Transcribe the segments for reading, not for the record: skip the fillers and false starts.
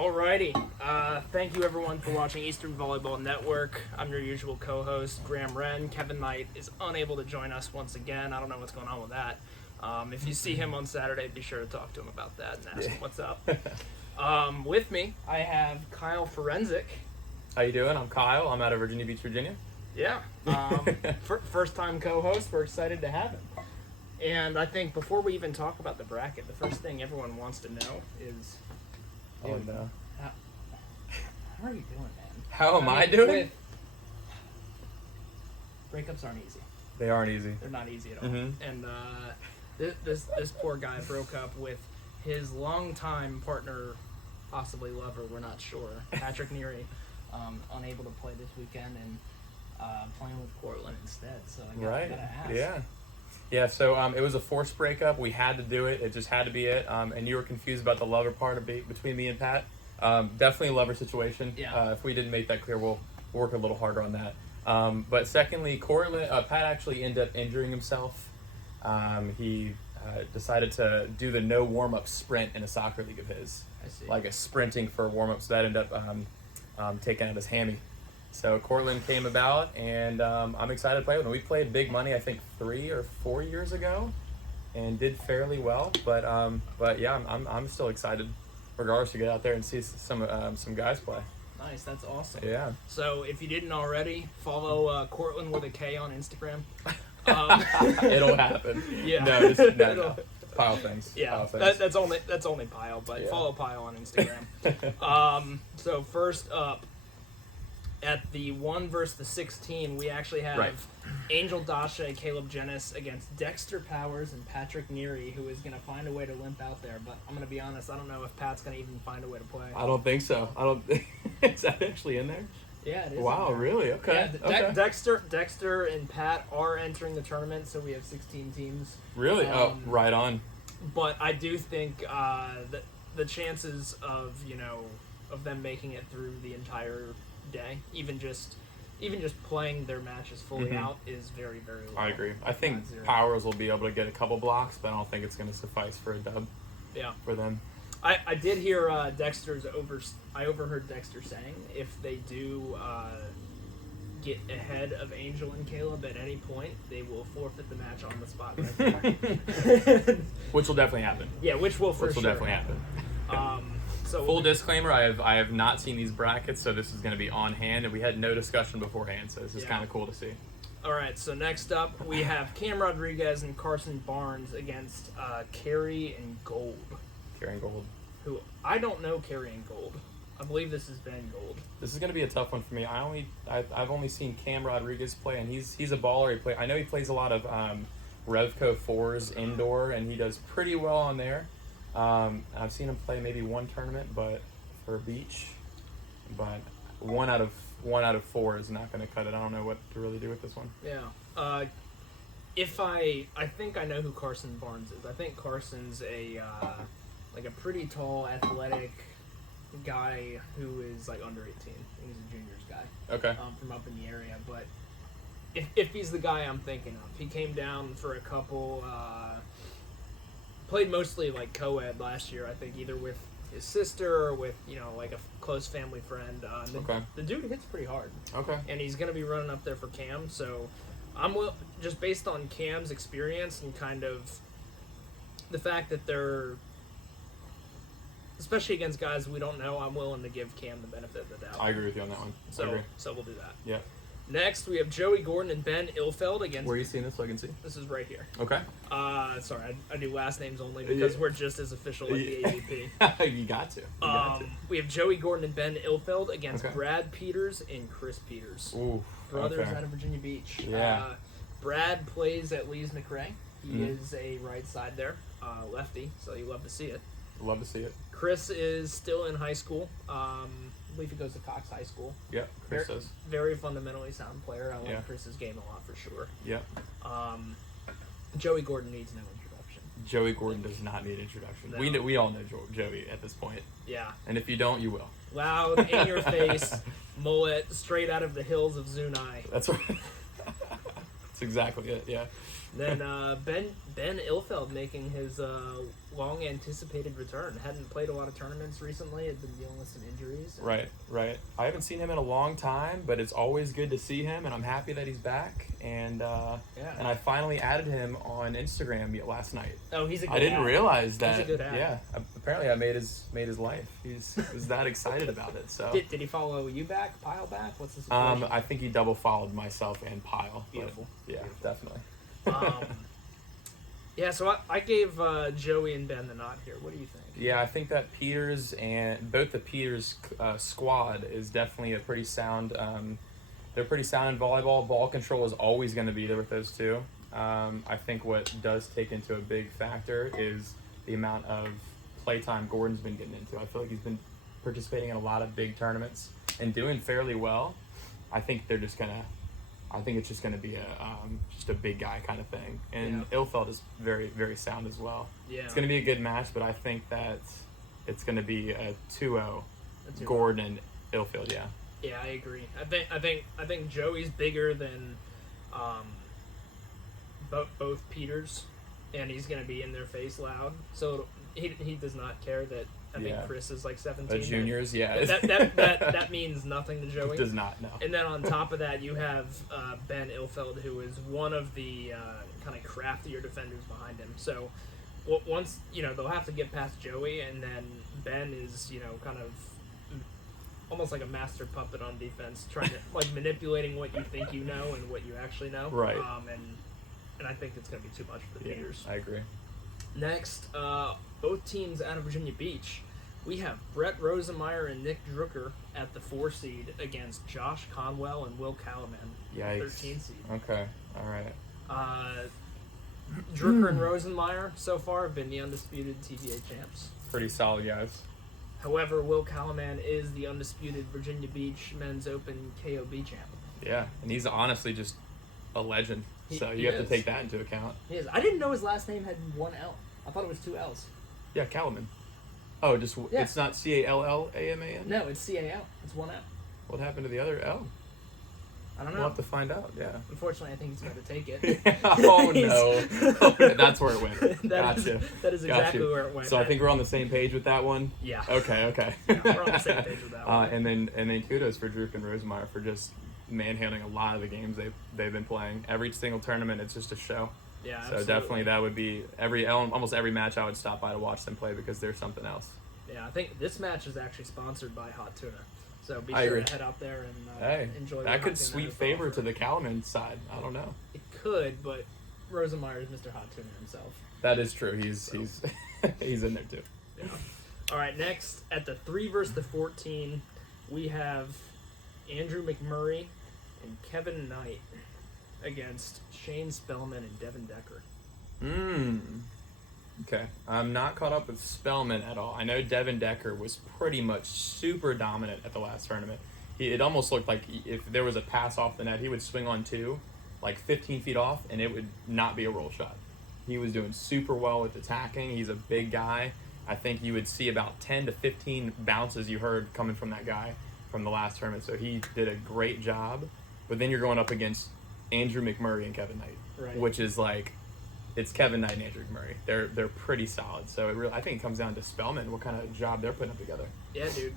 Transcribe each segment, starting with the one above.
Alrighty. Thank you everyone for watching Eastern Volleyball Network. I'm your usual co-host, Graham Wren. Kevin Knight is unable to join us once again. I don't know what's going on with that. If you see him on Saturday, be sure to talk to him about that and ask him what's up. With me, I have Kyle Forensic. How you doing? I'm Kyle. I'm out of Virginia Beach, Virginia. Yeah. First time co-host. We're excited to have him. And I think before we even talk about the bracket, the first thing everyone wants to know is... Oh, no. How are you doing, man? How am I doing? Breakups aren't easy. They aren't easy. They're not easy at all. Mm-hmm. And this poor guy broke up with his longtime partner, possibly lover, we're not sure, Patrick Neary, unable to play this weekend and playing with Cortland instead. So I gotta ask. Yeah. Yeah, so it was a forced breakup. We had to do it. It just had to be it. And you were confused about the lover part between me and Pat. Definitely a lover situation. Yeah. If we didn't make that clear, we'll work a little harder on that. But secondly, Pat actually ended up injuring himself. He decided to do the no warm-up sprint in a soccer league of his. I see. Like a sprinting for a warm-up, so that ended up taking out his hammy. So Cortland came about, and I'm excited to play with him. We played big money, I think 3 or 4 years ago, and did fairly well. But yeah, I'm still excited, regardless, to get out there and see some guys play. Nice, that's awesome. Yeah. So if you didn't already, follow Cortland with a K on Instagram. It'll happen. Yeah. No. Pile things. Yeah, Pile things. that's only Pile, but Yeah. follow Pile on Instagram. So first up, at the 1 versus the 16, we actually have Angel Dasha and Caleb Jennis against Dexter Powers and Patrick Neary, who is going to find a way to limp out there. But I'm going to be honest, I don't know if Pat's going to even find a way to play. I don't think so. Is that actually in there? Yeah, it is. Wow, really? Okay. Yeah, okay. Dexter and Pat are entering the tournament, so we have 16 teams. Really? Right on. But I do think that the chances of them making it through the entire day, even just playing their matches fully out, is very, very low. I agree. I think Zero. Powers will be able to get a couple blocks, but I don't think it's going to suffice for a dub. Yeah. For them. I did hear I overheard Dexter saying if they do get ahead of Angel and Caleb at any point, they will forfeit the match on the spot right there. Which will definitely happen. Yeah, which will definitely happen. So full disclaimer, I have not seen these brackets, so this is going to be on hand, and we had no discussion beforehand, so this is kind of cool to see. All right, so next up we have Cam Rodriguez and Carson Barnes against Carey and Gold. Carey and Gold. Who I don't know Carey and Gold. I believe this is Ben Gold. This is going to be a tough one for me. I've only seen Cam Rodriguez play, and he's a baller. I know he plays a lot of Revco 4s indoor, and he does pretty well on there. I've seen him play maybe one tournament, but for beach, but one out of 4 is not going to cut it. I don't know what to really do with this one. Yeah. I think I know who Carson Barnes is. I think Carson's a pretty tall, athletic guy who is like under 18. He's a juniors guy. Okay. From up in the area, but if he's the guy I'm thinking of, he came down for a couple. Played mostly like co-ed last year, I think, either with his sister or with like a close family friend. The dude hits pretty hard. Okay. And he's gonna be running up there for Cam, so just based on Cam's experience and kind of the fact that they're, especially against guys we don't know, I'm willing to give Cam the benefit of the doubt. I agree with you on that one. So we'll do that. Yeah. Next, we have Joey Gordon and Ben Ilfeld against... Where are you seeing this so I can see? This is right here. Okay. Sorry, I do last names only because we're just as official as the AVP. You got to. We have Joey Gordon and Ben Ilfeld against Brad Peters and Chris Peters. Ooh, brothers out of Virginia Beach. Yeah. Brad plays at Lees McRae. He is a right side there, lefty, so you love to see it. Love to see it. Chris is still in high school. I believe he goes to Cox High School. Yep, Chris does. Very fundamentally sound player. I like Chris's game a lot for sure. Yep. Joey Gordon needs no introduction. Joey Gordon does not need introduction. No. We all know Joey at this point. Yeah. And if you don't, you will. Loud, in your face, mullet, straight out of the hills of Zunai. That's right. That's exactly it. Yeah. Then Ben Ilfeld making his long anticipated return. Hadn't played a lot of tournaments recently. Had been dealing with some injuries. Right. I haven't seen him in a long time, but it's always good to see him, and I'm happy that he's back. And and I finally added him on Instagram last night. Oh, he's a good I didn't ad. realize that. He's a good ad. Yeah. Apparently, I made his life. He was that excited about it. So. Did he follow you back? Pile back? What's the situation? I think he double followed myself and Pile. Beautiful. Yeah, Beautiful. definitely. Yeah, so I gave Joey and Ben the nod here. What do you think? Yeah, I think that Peters and both the Peters squad is definitely a pretty sound. They're pretty sound in volleyball. Ball control is always going to be there with those two. I think what does take into a big factor is the amount of playtime Gordon's been getting into. I feel like he's been participating in a lot of big tournaments and doing fairly well. I think they're just gonna. I think it's just going to be just a big guy kind of thing. And Ilfeld is very, very sound as well. Yeah. It's going to be a good match, but I think that it's going to be a 2-0 Gordon and Ilfeld, yeah. Yeah, I agree. I think Joey's bigger than both Peters, and he's going to be in their face loud. So he does not care that I think Chris is like 17. The juniors, yeah. That means nothing to Joey. It does not, no. And then on top of that, you have Ben Ilfeld, who is one of the kind of craftier defenders behind him. So once, they'll have to get past Joey, and then Ben is, kind of almost like a master puppet on defense, trying to, like, manipulating what you think you know and what you actually know. Right. And I think it's going to be too much for the Peters. I agree. Next, both teams out of Virginia Beach. We have Brett Rosemeyer and Nick Drucker at the 4 seed against Josh Conwell and Will Calaman, 13 seed. Okay, all right. Drucker and Rosemeyer so far have been the undisputed TVA champs. Pretty solid guys. However, Will Calaman is the undisputed Virginia Beach Men's Open KOB champ. Yeah, and he's honestly just a legend. So you have to take that into account. He is. I didn't know his last name had 1 L. I thought it was 2 L's. Yeah, Calaman. Oh, it's not Callaman? No, it's CAL. It's 1 L. What happened to the other L? I don't know. We'll have to find out, yeah. Unfortunately, I think he's going to take it. Oh, no. That's where it went. Gotcha. That is exactly where it went. So I think we're on the same page with that one? Yeah. Okay. Yeah, we're on the same page with that one. And then kudos for Drew and Rosemeyer for just manhandling a lot of the games they've been playing. Every single tournament, it's just a show. Yeah, so absolutely. definitely that would be almost every match I would stop by to watch them play because there's something else. Yeah, I think this match is actually sponsored by Hot Tuna, so be sure to head out there and enjoy. That could sweep favor to the Calaman side. I don't know. It could, but Rosemeyer is Mr. Hot Tuna himself. That is true. He's he's in there too. Yeah. All right. Next at the 3 versus the 14, we have Andrew McMurray and Kevin Knight against Shane Spellman and Devin Decker. Okay. I'm not caught up with Spellman at all. I know Devin Decker was pretty much super dominant at the last tournament. It almost looked like if there was a pass off the net, he would swing on 2, like 15 feet off, and it would not be a roll shot. He was doing super well with attacking. He's a big guy. I think you would see about 10 to 15 bounces you heard coming from that guy from the last tournament. So he did a great job. But then you're going up against Andrew McMurray and Kevin Knight, which is like, it's Kevin Knight and Andrew McMurray. They're pretty solid. So I think it comes down to Spellman, what kind of job they're putting up together. Yeah, dude.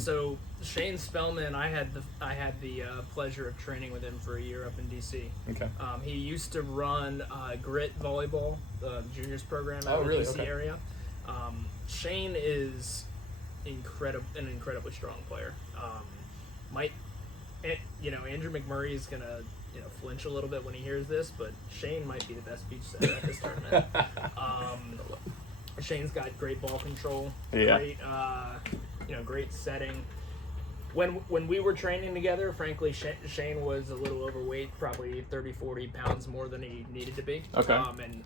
So Shane Spellman, I had the pleasure of training with him for a year up in DC. Okay. He used to run Grit Volleyball, the juniors program out in the DC area. Shane is an incredibly strong player. Andrew McMurray is gonna flinch a little bit when he hears this, but Shane might be the best beach set at this tournament. Shane's got great ball control, great setting. When we were training together, frankly, Shane was a little overweight, probably 30-40 pounds more than he needed to be. Okay. And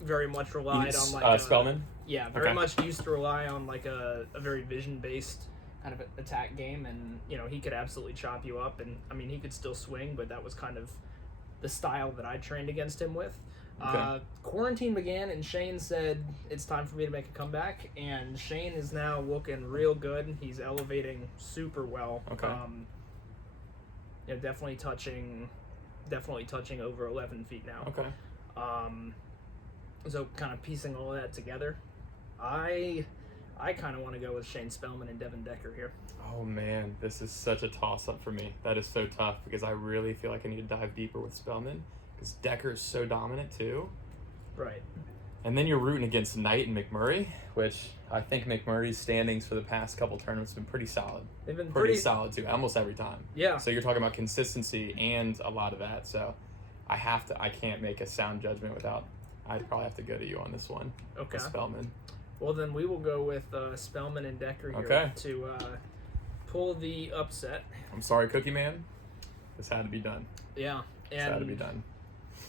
very much relied on like Spellman. Yeah, very much used to rely on like a very vision-based kind of attack game, and he could absolutely chop you up, and I mean he could still swing, but that was kind of the style that I trained against him with. Okay. Quarantine began, and Shane said it's time for me to make a comeback, and Shane is now looking real good. He's elevating super well. Okay. Definitely touching definitely touching over 11 feet now. Okay. So kind of piecing all that together, I kind of want to go with Shane Spellman and Devin Decker here. Oh man, this is such a toss-up for me. That is so tough because I really feel like I need to dive deeper with Spellman because Decker is so dominant too. Right. And then you're rooting against Knight and McMurray, which I think McMurray's standings for the past couple tournaments have been pretty solid. They've been pretty solid too, almost every time. Yeah. So you're talking about consistency and a lot of that. So I can't make a sound judgment without. I'd probably have to go to you on this one. Okay. Spellman. Well, then we will go with Spellman and Decker here Okay. to pull the upset. I'm sorry, Cookie Man. This had to be done. Yeah. This had to be done.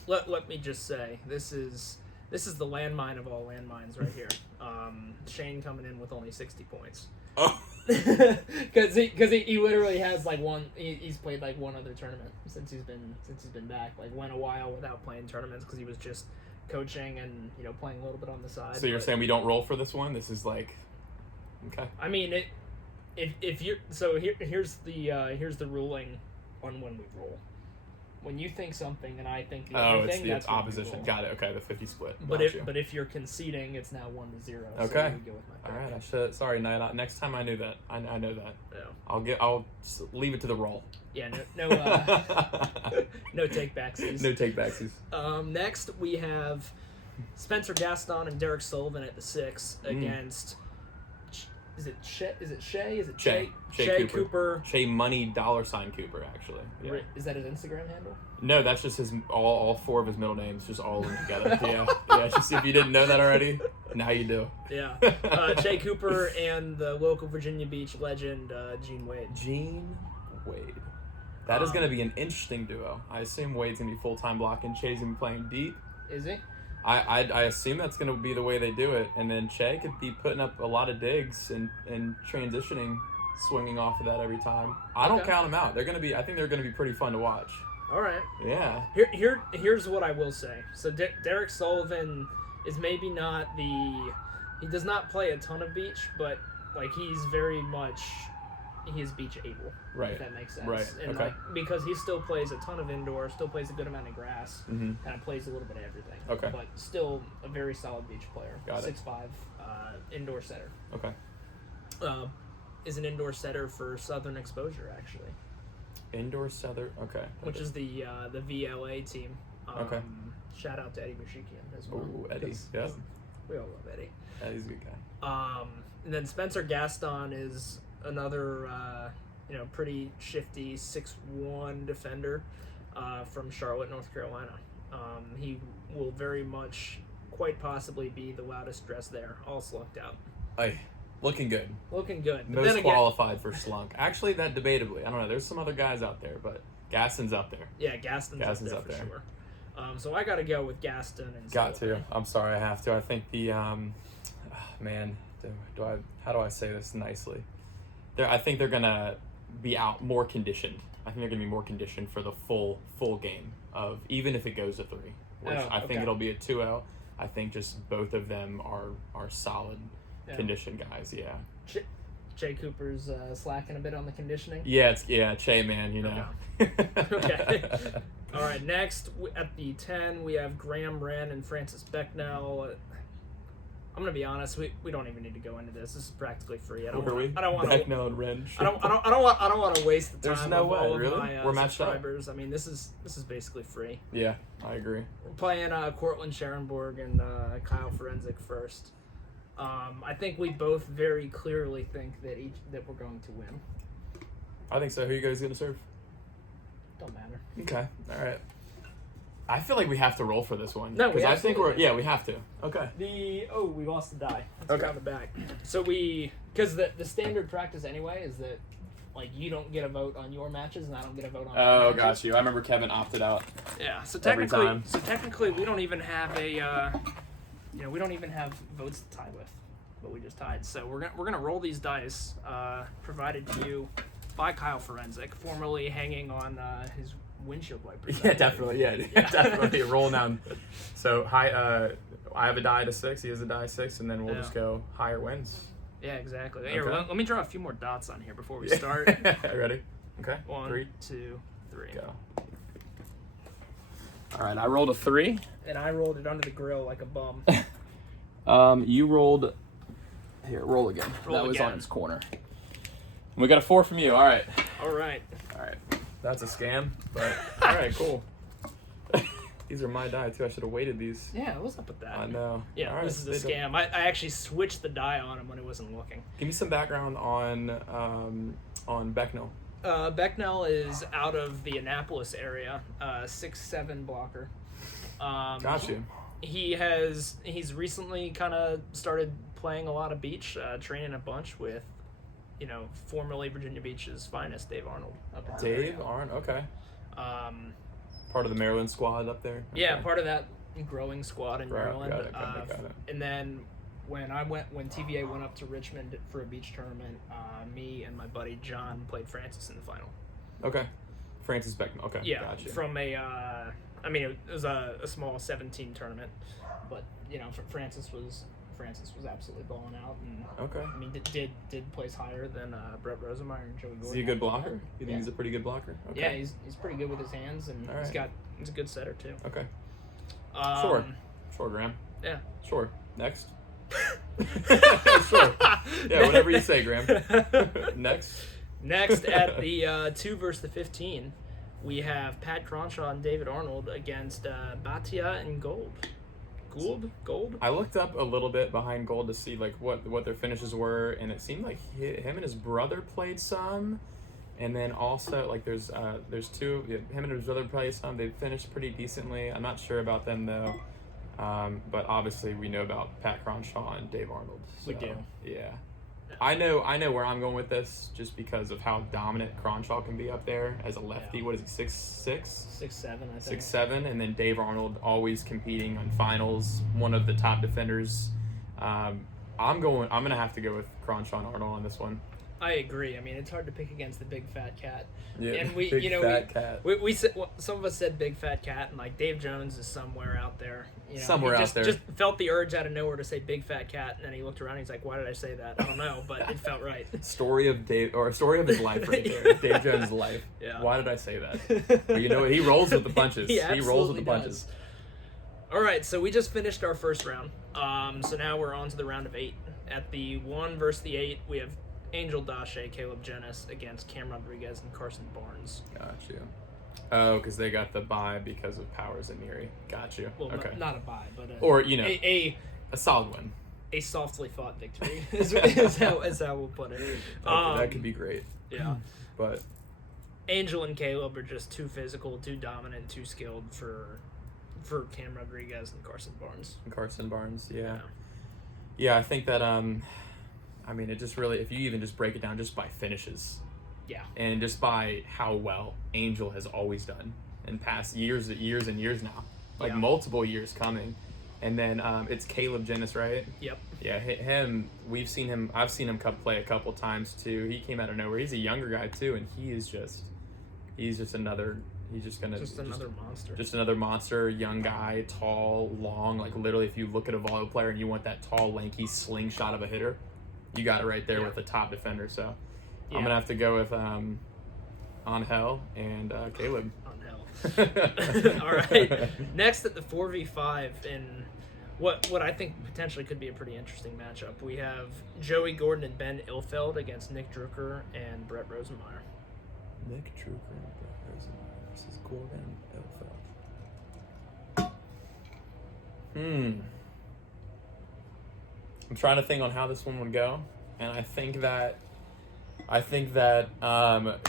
Let me just say, this is the landmine of all landmines right here. Shane coming in with only 60 points. Oh. Because he literally has like one. He's played like one other tournament since he's been back. Like went a while without playing tournaments because he was just coaching and playing a little bit on the side. So you're saying we don't roll for this one? This is like, okay. I mean it. If you're here's the ruling on when we roll. When you think something and I think the other thing, that's when we opposition. roll. Got it. Okay, the 50 split. But Got if you're conceding, it's now 1-0. So okay. we go with my All pick. right. I should. Sorry, Knight. Next time I knew that. I know that. Yeah. I'll just leave it to the roll. Yeah. No take backsies. No take backsies. Next we have Spencer Gaston and Derek Sullivan at the 6 against. Is it Shay? Is it Shay? Is it Shay Cooper? Shay Money $ Cooper, actually. Yeah. Is that his Instagram handle? No, that's just his all 4 of his middle names, just all of them together. Yeah. Just if you didn't know that already, now you do. Yeah. Shay Cooper and the local Virginia Beach legend Gene Wade. Gene Wade. That is going to be an interesting duo. I assume Wade's going to be full-time blocking. Shay's going to be playing deep. Is he? I assume that's going to be the way they do it, and then Che could be putting up a lot of digs and transitioning, swinging off of that every time. I don't count them out. I think they're going to be pretty fun to watch. All right. Yeah. Here's what I will say. So Derek Sullivan is maybe not he does not play a ton of beach, but like he's very much beach able. Right. If that makes sense. Right. And okay. Because he still plays a ton of indoor, still plays a good amount of grass, Mm-hmm. kind of plays a little bit of everything. Okay. But still a very solid beach player. Got it. 6'5", indoor setter. Okay. Is an indoor setter for Southern Exposure actually. Indoor setter. Okay. Which is the VLA team. Okay. Shout out to Eddie Mushikian as well. Oh, Eddie. Yeah. We all love Eddie. Eddie's a good guy. And then Spencer Gaston is another, pretty shifty 6'1" defender from Charlotte, North Carolina. He will very much, quite possibly, be the loudest dress there, all slunked out. Looking good. Looking good. But Most then again, qualified for slunk. Actually, that debatably. I don't know. There's some other guys out there, but Gaston's up there. Yeah, Gaston's up there for sure. So I got to go with Gaston and Got Sullivan. to. I'm sorry, I have to. I think the man. How do I say this nicely? I think they're gonna be out more conditioned. I think they're gonna be more conditioned for the full game of even if it goes to 3. Which I think it'll be a 2-0. I think just both of them are solid conditioned guys. Yeah. Jay Cooper's slacking a bit on the conditioning. Yeah, Che man, you know. Okay. All right. Next at the 10, we have Graham Wren and Francis Becknell. I'm gonna be honest. We don't even need to go into this. This is practically free. I don't want to. Becknell and Wren. I don't want to waste the time. There's no of way, all really. of my We're matched subscribers. I mean, this is basically free. Yeah, I agree. We're playing Cortland Scherenborg and Kyle Forensic first. I think we both very clearly think that we're going to win. I think so. Who you guys gonna serve? Don't matter. Okay. All right. I feel like we have to roll for this one. No, we I think absolutely we have to. Okay. We lost the die. Let's Okay. go on the back. So because the standard practice anyway is that like you don't get a vote on your matches and I don't get a vote on my Oh, matches. got you. I remember Kevin opted out. Yeah. So Every time. technically we don't even have we don't even have votes to tie with, but we just tied. So we're gonna roll these dice provided to you by Kyle Forensic, formerly hanging on his windshield wipers. Yeah, definitely. Yeah, definitely. Rolling down. So I have a die to 6. He has a die 6, and then we'll just go higher wins. Yeah, exactly. Here, Okay. let me draw a few more dots on here before we start. Ready? Okay. 1, 3, 2, 3. go. All right, I rolled a 3. And I rolled it under the grill like a bum. You rolled. Here, roll again. Roll that was again. on its corner. We got a 4 from you. All right. All right. All right. That's a scam, but all right, cool. These are my die too. I should have weighted these. Yeah, what's up with that? I know. Yeah, All right, this is a scam. I actually switched the die on him when he wasn't looking. Give me some background on Becknell. Becknell is out of the Annapolis area, 6'7" blocker. Got you. He's recently kind of started playing a lot of beach, training a bunch with, formerly Virginia Beach's finest, Dave Arnold. Up in Dave Arnold, okay. Part of the Maryland squad up there. Okay. Yeah, part of that growing squad in Maryland. Got it. And then when TVA went up to Richmond for a beach tournament, me and my buddy John played Francis in the final. Okay. Francis Beckman. Okay. Yeah, Gotcha. from it was a small 17 tournament, but Francis was absolutely balling out, and Okay. I mean did place higher than Brett Rosemeyer and Joey Gordon. Is he a good blocker? You think he's a pretty good blocker? Okay. Yeah, he's pretty good with his hands, and All right. he's a good setter too. Okay. Um, Sure, Graham. Yeah. Sure. Next. Sure. Yeah, whatever you say, Graham. Next. Next at the 2 versus the 15, we have Pat Cronshaw and David Arnold against Batia and Gold. Gold? I looked up a little bit behind Gold to see like what their finishes were, and it seemed like him and his brother played some, and then also like there's two. Him and his brother played some. They finished pretty decently. I'm not sure about them though, but obviously we know about Pat Cronshaw and Dave Arnold. So, We do. Yeah. I know where I'm going with this, just because of how dominant Cronshaw can be up there as a lefty. Yeah. What is he, 6'6"? 6'7", I think. 6'7", and then Dave Arnold always competing on finals, one of the top defenders. I'm gonna have to go with Cronshaw and Arnold on this one. I agree. I mean, it's hard to pick against the big fat cat. Yeah, And we, big fat cat. We said, some of us said big fat cat, and like Dave Jones is somewhere out there. Somewhere he out there. Just felt the urge out of nowhere to say big fat cat, and then he looked around. And he's like, "Why did I say that? I don't know, but it felt right." Story of his life right there. Dave Jones' life. Yeah. Why did I say that? But you know what? He rolls with the punches. He rolls with the absolutely punches. does. All right, so we just finished our first round. So now we're on to the round of 8. At the 1 versus the 8, we have Angel Dache, Caleb Jennis against Cam Rodriguez and Carson Barnes. Got you. Oh, because they got the bye because of Powers and Neary. Got you. Well, okay. not a bye, but a solid win. A softly fought victory is how we'll put it. That could be great. Yeah. But Angel and Caleb are just too physical, too dominant, too skilled for Cam Rodriguez and Carson Barnes. Yeah. Yeah, I think that it just really, if you even just break it down just by finishes. Yeah. And just by how well Angel has always done in past years and years now. Like multiple years coming. And then it's Caleb Jennis, right? Yep. Yeah, him, I've seen him play a couple times too. He came out of nowhere. He's a younger guy too, and he's just another monster. Just another monster, young guy, tall, long, like literally if you look at a volleyball player and you want that tall, lanky slingshot of a hitter, you got it right there with the top defender. So I'm going to have to go with Angel and Caleb. Angel. All right. Next at the 4v5 in what I think potentially could be a pretty interesting matchup, we have Joey Gordon and Ben Ilfeld against Nick Drucker and Brett Rosemeyer. Nick Drucker and Brett Rosemeyer versus Gordon Ilfeld. I'm trying to think on how this one would go, and I think that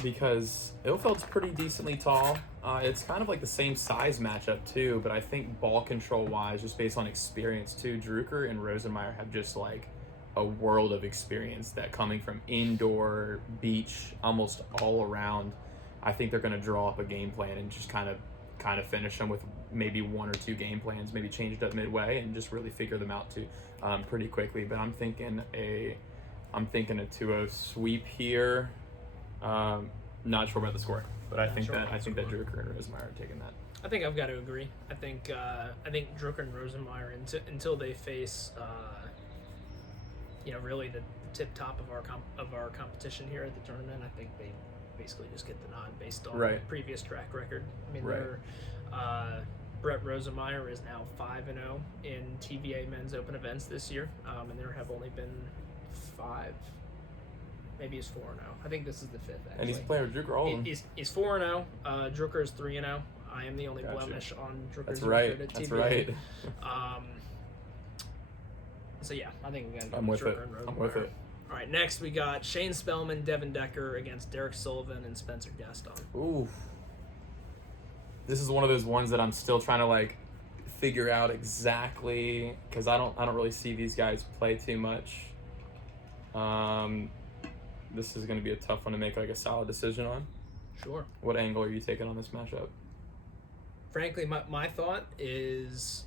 because Ilfeld's pretty decently tall, it's kind of like the same size matchup too, but I think ball control wise, just based on experience too, Drucker and Rosemeyer have just like a world of experience that coming from indoor, beach, almost all around. I think they're going to draw up a game plan and just kind of finish them with maybe 1 or 2 game plans, maybe change it up midway and just really figure them out too pretty quickly. But I'm thinking a 2-0 sweep here. Not sure about the score, but I think that Drucker and Rosemeyer are taking that. I think I've got to agree. I think Drucker and Rosemeyer until they face really the tip top of our competition here at the tournament, I think they basically just get the nod based on previous track record. I mean, Brett Rosemeyer is now 5-0 in TVA Men's Open events this year, and there have only been 5. Maybe he's 4-0. I think this is the 5th. Actually. And he's playing with Drucker all of them. He's 4-0. Drucker is 3-0. I am the only blemish on Drucker's record at TVA. That's right. So yeah, I think we got to go I'm with it. Drucker and Rosemeyer. I'm with it. All right, next we got Shane Spellman, Devin Decker against Derek Sullivan and Spencer Gaston. Ooh. This is one of those ones that I'm still trying to like figure out exactly, because I don't really see these guys play too much. This is going to be a tough one to make like a solid decision on. Sure. What angle are you taking on this matchup? Frankly, my thought is,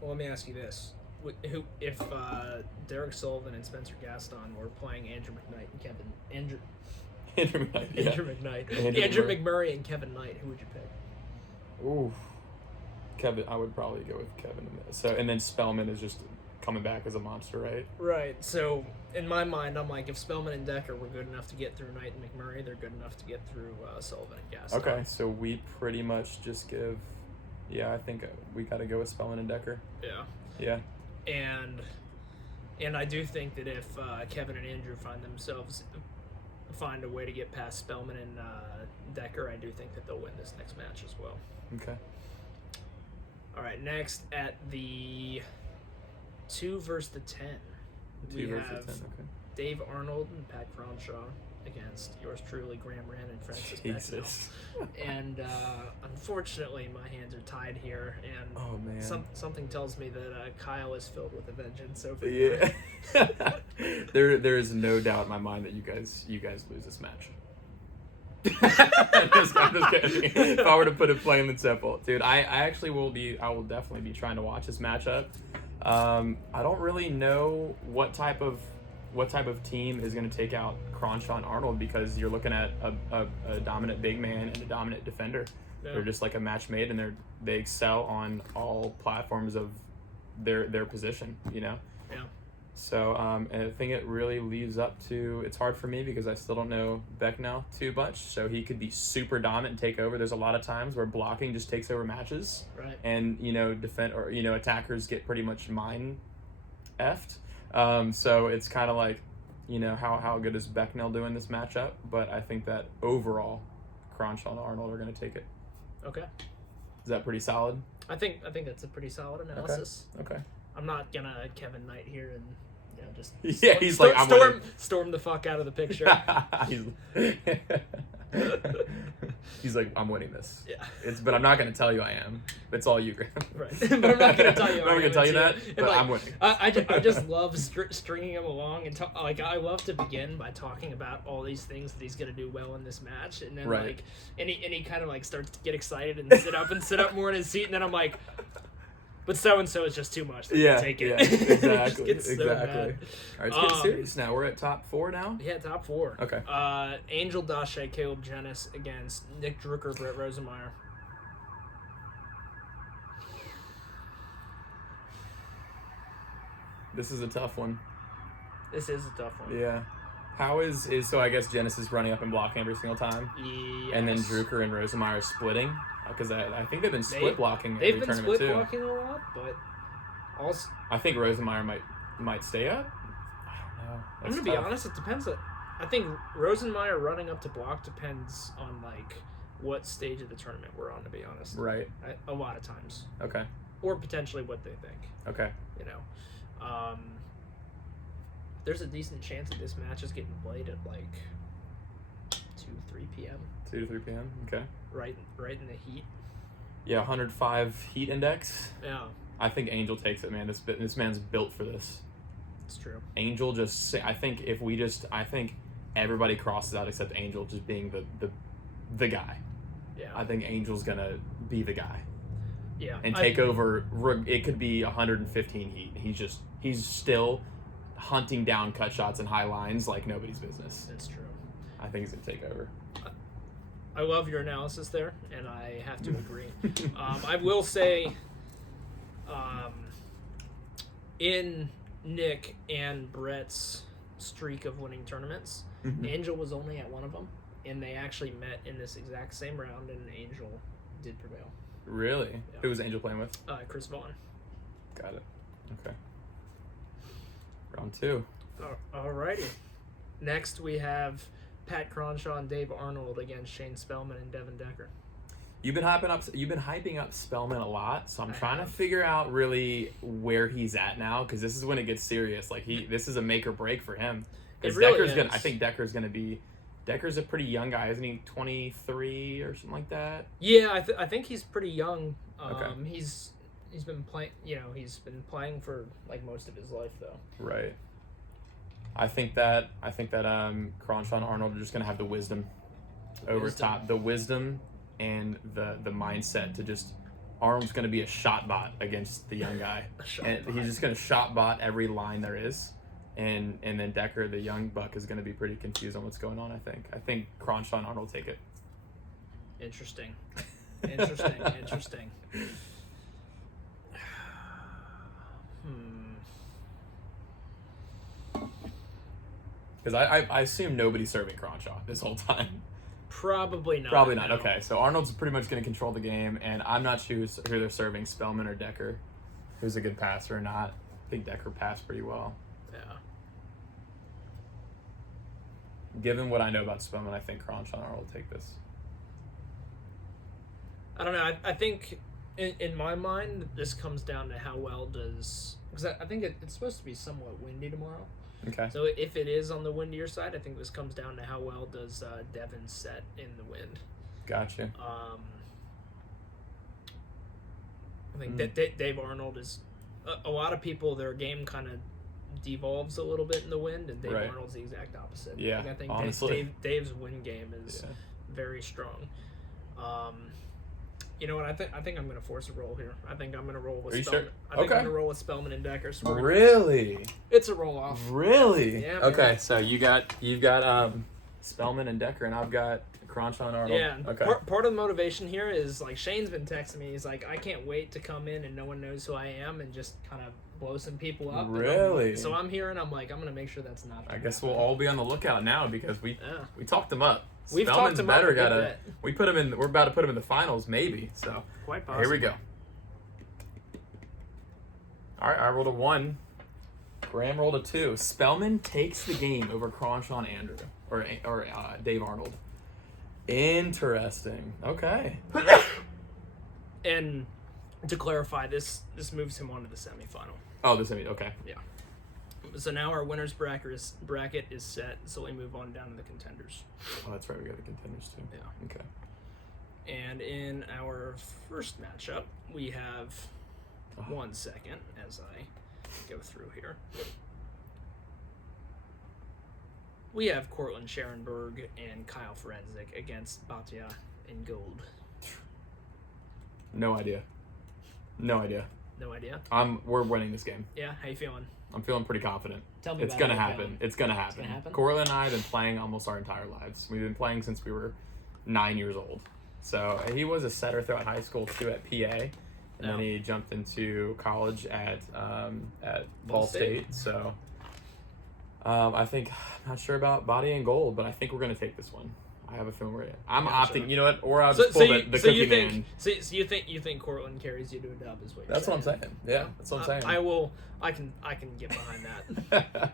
well, let me ask you this: if Derek Sullivan and Spencer Gaston were playing Andrew McKnight and Andrew McMurray and Kevin Knight, who would you pick? Ooh, Kevin. I would probably go with Kevin. And then Spellman is just coming back as a monster, right? Right. So in my mind, I'm like, if Spellman and Decker were good enough to get through Knight and McMurray, they're good enough to get through Sullivan and Gaston. Okay, so we pretty much just give. Yeah, I think we got to go with Spellman and Decker. Yeah. Yeah. And I do think that if Kevin and Andrew find a way to get past Spellman and Decker, I do think that they'll win this next match as well. Okay. All right, next at the 2 versus the 10, we have Dave Arnold and Pat Cronshaw against yours truly, Graham Wren and Francis Jesus. Becknell. And unfortunately, my hands are tied here, and oh, man. Something tells me that Kyle is filled with a vengeance over yeah. There is no doubt in my mind that you guys lose this match. I'm just kidding. If I were to put it plain and simple, dude, I will definitely be trying to watch this matchup. I don't really know what type of team is going to take out Cronshaw and Arnold, because you're looking at a dominant big man and a dominant defender. Yeah. They're just like a match made, and they excel on all platforms of their position, you know? Yeah. So and I think it really leaves up to, it's hard for me because I still don't know Becknell too much, so he could be super dominant and take over. There's a lot of times where blocking just takes over matches. Right. And, attackers get pretty much effed. So it's kind of like, how good is Becknell doing this matchup? But I think that overall, Cronshaw and Arnold are going to take it. Okay. Is that pretty solid? I think that's a pretty solid analysis. Okay. I'm not gonna Kevin Knight here and just storm the fuck out of the picture. He's like, I'm winning this. Yeah. But I'm not gonna tell you I am. It's all you, Graham. Right. But I'm not gonna tell you. I'm not gonna tell you that. But I'm winning. I just love stringing him along and I love to begin by talking about all these things that he's gonna do well in this match, and then and he kind of starts to get excited and sit up more in his seat, and then I'm like, but so and so is just too much. Take it. Yeah, exactly. So All right, let's get serious now. We're at top 4 now. Yeah, top 4. Okay. Angel Dache, Caleb Jennis against Nick Drucker, Brett Rosemeyer. This is a tough one. This is a tough one. Yeah. How is so? I guess Jennis is running up and blocking every single time. Yes. And then Drucker and Rosemeyer are splitting. Because I think they've been split blocking every tournament too. They've been split blocking a lot, but also I think Rosemeyer might stay up. I don't know. I'm gonna be honest. It depends. I think Rosemeyer running up to block depends on what stage of the tournament we're on. To be honest, right? A lot of times. Okay. Or potentially what they think. Okay. There's a decent chance that this match is getting played at 2-3 p.m. 2 to 3 p.m. Okay. Right in the heat. Yeah, 105 heat index. Yeah. I think Angel takes it, man. This man's built for this. It's true. Angel I think everybody crosses out except Angel just being the guy. Yeah. I think Angel's gonna be the guy. Yeah. And take over. It could be 115 heat. He's still hunting down cut shots and high lines like nobody's business. That's true. I think he's gonna take over. I love your analysis there, and I have to agree. I will say, in Nick and Brett's streak of winning tournaments, Angel was only at one of them, and they actually met in this exact same round, and Angel did prevail. Really? Yeah. Who was Angel playing with? Chris Vaughn. Got it. Okay. Round 2. Alrighty. Next, we have Pat Cronshaw and Dave Arnold against Shane Spellman and Devin Decker. You've been hyping up Spellman a lot, so I'm trying to have. figure out really where he's at now, because this is when it gets serious. Like this is a make or break for him. Because I think Decker's a pretty young guy, isn't he? 23 or something like that. Yeah, I think he's pretty young. Okay. He's been playing. He's been playing for like most of his life though. Right. I think that Cronshaw and Arnold are just gonna have the wisdom over top, the wisdom and the mindset to just. Arnold's gonna be a shot bot against the young guy, he's just gonna shot bot every line there is, and then Decker, the young buck, is gonna be pretty confused on what's going on. I think Cronshaw and Arnold take it. Interesting. Because I assume nobody's serving Cronshaw this whole time. Probably not. Probably not. No. Okay, so Arnold's pretty much going to control the game, and I'm not sure who they're serving, Spellman or Decker, who's a good passer or not. I think Decker passed pretty well. Yeah. Given what I know about Spellman, I think Cronshaw and Arnold will take this. I don't know. I think in my mind, this comes down to how well does... Because I think it's supposed to be somewhat windy tomorrow. Okay. So if it is on the windier side, I think this comes down to how well does Devin set in the wind. Gotcha. I think Dave Arnold is... A lot of people, their game kind of devolves a little bit in the wind, and Dave Arnold's the exact opposite. Yeah, I think honestly. Dave's wind game is very strong. You know what? I think I'm going to force a roll here. I think I'm going to roll with Spellman. Sure? I think I'm going to roll with Spellman and Decker. So Really? It's a roll off. Really? Yeah. Okay, so you've got Spellman and Decker, and I've got Cronshaw and Arnold. Yeah. Okay. Part of the motivation here is like Shane's been texting me. He's like, I can't wait to come in and no one knows who I am and just kind of blow some people up. Really? So I'm here and I'm like, I'm going to make sure that's not. I guess we'll all be on the lookout now because we talked them up. We've talked him better up. We're about to put him in the finals, maybe. So quite possible. Here we go. All right, I rolled a 1. Graham rolled a 2. Spellman takes the game over Cronshaw and Andrew or Dave Arnold. Interesting. Okay. And to clarify, this moves him on to the semifinal. Oh, the semi. Okay. Yeah. So now our winner's bracket is set, so we move on down to the contenders. Oh, that's right. We got the contenders too. Yeah. Okay. And in our first matchup, we have 1 second as I go through here. We have Cortland Scherenberg and Kyle Forensic against Batya and Gold. No idea. No idea? We're winning this game. Yeah, how you feeling? I'm feeling pretty confident. Tell me it's about gonna how happen. you're It's gonna happen. It's gonna happen? Cortland and I have been playing almost our entire lives. We've been playing since we were 9 years old. So he was a setter throughout high school too at PA, and then he jumped into college at Ball State. So I think I'm not sure about Body and Gold, but I think we're gonna take this one. I have a feeling I'm opting. Sure. You know what? Or I'll just pull the cookie man. So you think Cortland carries you to a dub? Is what you're That's saying. what I'm saying. Yeah, that's what I'm saying. I can get behind that.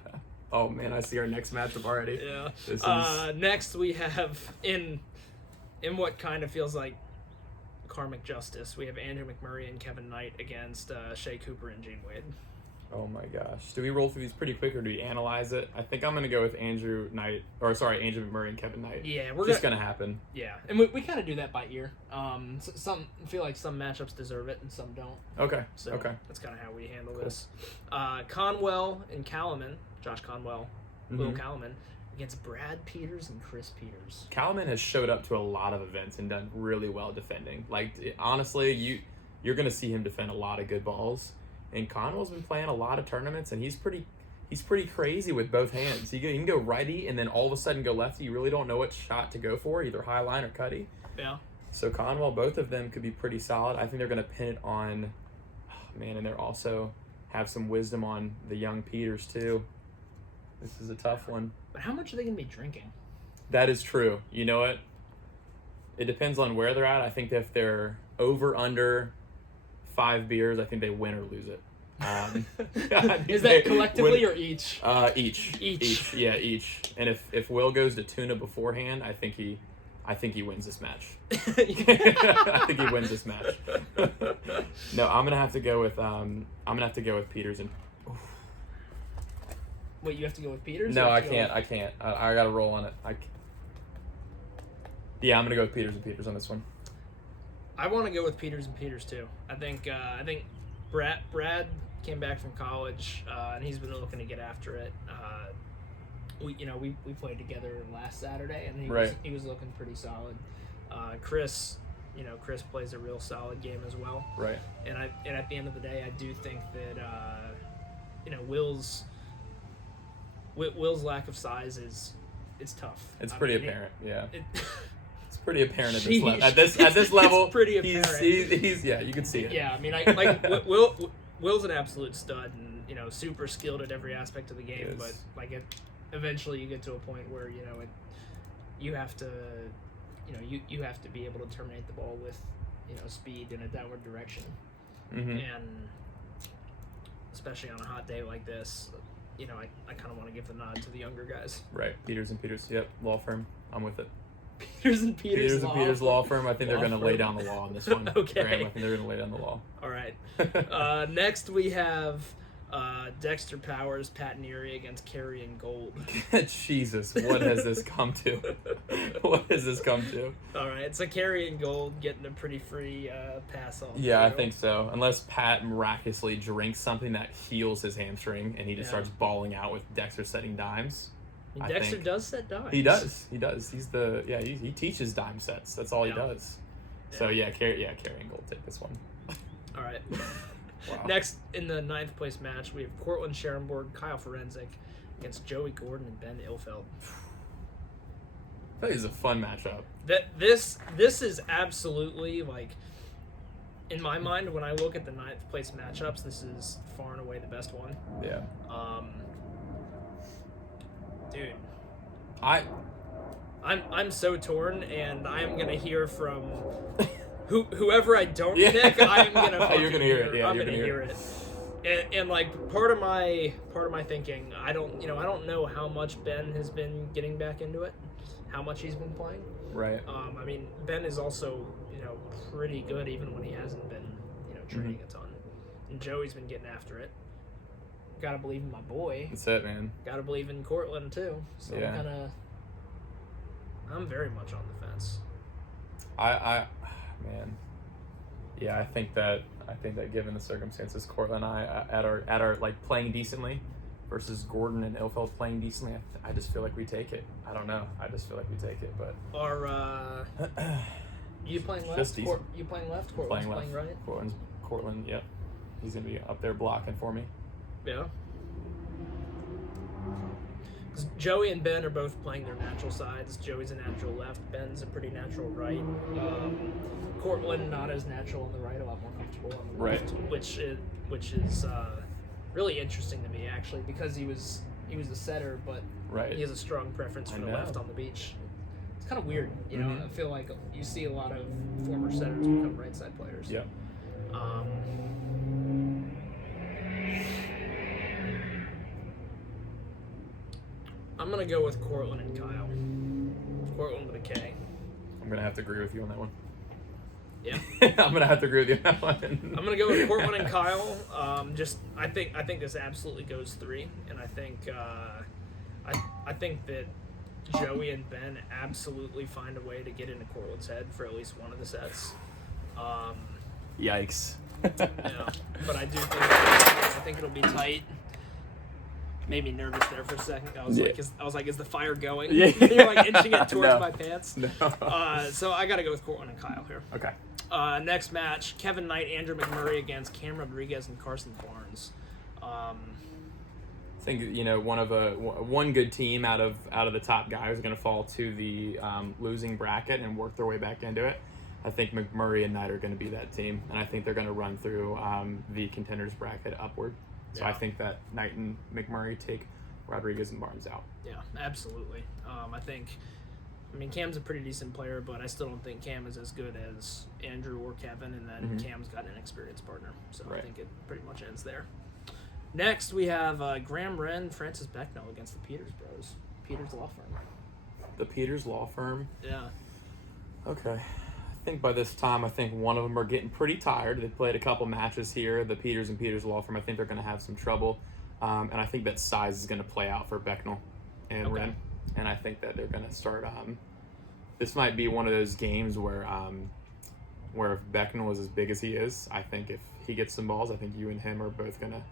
Oh man, I see our next matchup already. Yeah. This is... Next we have in what kind of feels like karmic justice. We have Andrew McMurray and Kevin Knight against Shea Cooper and Gene Wade. Oh my gosh. Do we roll through these pretty quick or do we analyze it? I think I'm going to go with Andrew McMurray and Kevin Knight. Yeah, we're just going to happen. Yeah, and we kind of do that by ear. Some feel like some matchups deserve it and some don't. Okay. So okay. That's kind of how we handle this. Conwell and Kalaman, Josh Conwell, Will Kalaman, against Brad Peters and Chris Peters. Kalaman has showed up to a lot of events and done really well defending. Like, honestly, you're going to see him defend a lot of good balls. And Conwell's been playing a lot of tournaments, and he's pretty crazy with both hands. He can go righty and then all of a sudden go lefty. You really don't know what shot to go for, either high line or cutty. Yeah. So Conwell, both of them could be pretty solid. I think they're going to pin it on, and they're also have some wisdom on the young Peters too. This is a tough one. But how much are they going to be drinking? That is true. You know what? It depends on where they're at. I think if they're over under 5 beers. I think they win or lose it. Is that collectively or each? Each. Yeah, each. And if Will goes to tuna beforehand, I think he wins this match. I think he wins this match. No, I'm gonna have to go with Peters and. Wait, you have to go with Peters? No, I can't. I gotta roll on it. Yeah, I'm gonna go with Peters and Peters on this one. I want to go with Peters and Peters too. I think Brad came back from college and he's been looking to get after it. We played together last Saturday and he was looking pretty solid. Chris plays a real solid game as well. Right. And at the end of the day, I do think that Will's lack of size is tough. It's pretty apparent. Yeah. It's pretty apparent at this level. It's pretty apparent. He's you can see it. Yeah, I mean, Will's an absolute stud and super skilled at every aspect of the game. But eventually you get to a point where you have to you have to be able to terminate the ball with speed in a downward direction, and especially on a hot day like this. I kind of want to give the nod to the younger guys. Right, Peters and Peters. Yep, law firm. I'm with it. Peters and Peters law firm. I think they're going to lay down the law on this one. Okay. Graham, I think they're going to lay down the law. All right. Next we have Dexter Powers, Pat Neary against Carey and Gold. Jesus, what has this come to? What has this come to? All right, so Carey and Gold getting a pretty free pass off. Yeah, I think so. Unless Pat miraculously drinks something that heals his hamstring and he just starts bawling out with Dexter setting dimes. Dexter does set dimes. He does. He's he teaches dime sets. That's all he does. So Carey and Gold take this one. All right. Wow. Next, in the 9th place match, we have Cortland Scherenborg, Kyle Forensic against Joey Gordon and Ben Ilfeld. That is a fun matchup. This is absolutely, in my mind, when I look at the 9th place matchups, this is far and away the best one. Yeah. Dude. I'm so torn, and I am gonna hear from whoever I don't pick. I am gonna. You're gonna hear it. Yeah, I'm gonna hear it. And part of my thinking, I don't know how much Ben has been getting back into it, how much he's been playing. Right. I mean, Ben is also pretty good even when he hasn't been training a ton, and Joey's been getting after it. Gotta believe in my boy. That's it, man. Gotta believe in Cortland too. So I'm very much on the fence. Man. Yeah, I think that given the circumstances, Cortland and I at our playing decently versus Gordon and Ilfeld playing decently, I just feel like we take it. I don't know. I just feel like we take it, but are you playing left? Just decent. You playing left? Cortland's playing right? Cortland, yep. He's gonna be up there blocking for me. Yeah. Because Joey and Ben are both playing their natural sides. Joey's a natural left. Ben's a pretty natural right. Cortland not as natural on the right, a lot more comfortable on the left, which is really interesting to me actually, because he was a setter, but he has a strong preference for the left on the beach. It's kind of weird, I feel like you see a lot of former setters become right side players. Yeah. I'm going to go with Cortland and Kyle. Cortland with a K. I'm going to have to agree with you on that one. Yeah. I'm going to have to agree with you on that one. I'm going to go with Cortland and Kyle. I think this absolutely goes 3, and I think that Joey and Ben absolutely find a way to get into Cortland's head for at least one of the sets. Yikes. But I think it'll be tight. Made me nervous there for a second. I was like, is the fire going? Yeah. You're inching it towards my pants. No. So I got to go with Cortland and Kyle here. Okay. Next match: Kevin Knight, Andrew McMurray against Cam Rodriguez and Carson Barnes. I think one good team out of the top guys are going to fall to the losing bracket and work their way back into it. I think McMurray and Knight are going to be that team, and I think they're going to run through the contenders bracket upward. So I think that Knight and McMurray take Rodriguez and Barnes out. Yeah, absolutely. I think I mean, Cam's a pretty decent player, but I still don't think Cam is as good as Andrew or Kevin, and then Cam's got an experienced partner. So I think it pretty much ends there. Next, we have Graham Wren, Francis Becknell against the Peters Bros. Peters Law Firm. The Peters Law Firm? Yeah. Okay. I think by this time, one of them are getting pretty tired. They played a couple matches here. The Peters and Peters Law Firm, I think they're going to have some trouble. And I think that size is going to play out for Becknell and Wren. And I think that they're going to start... this might be one of those games where if Becknell is as big as he is, I think if he gets some balls, I think you and him are both going to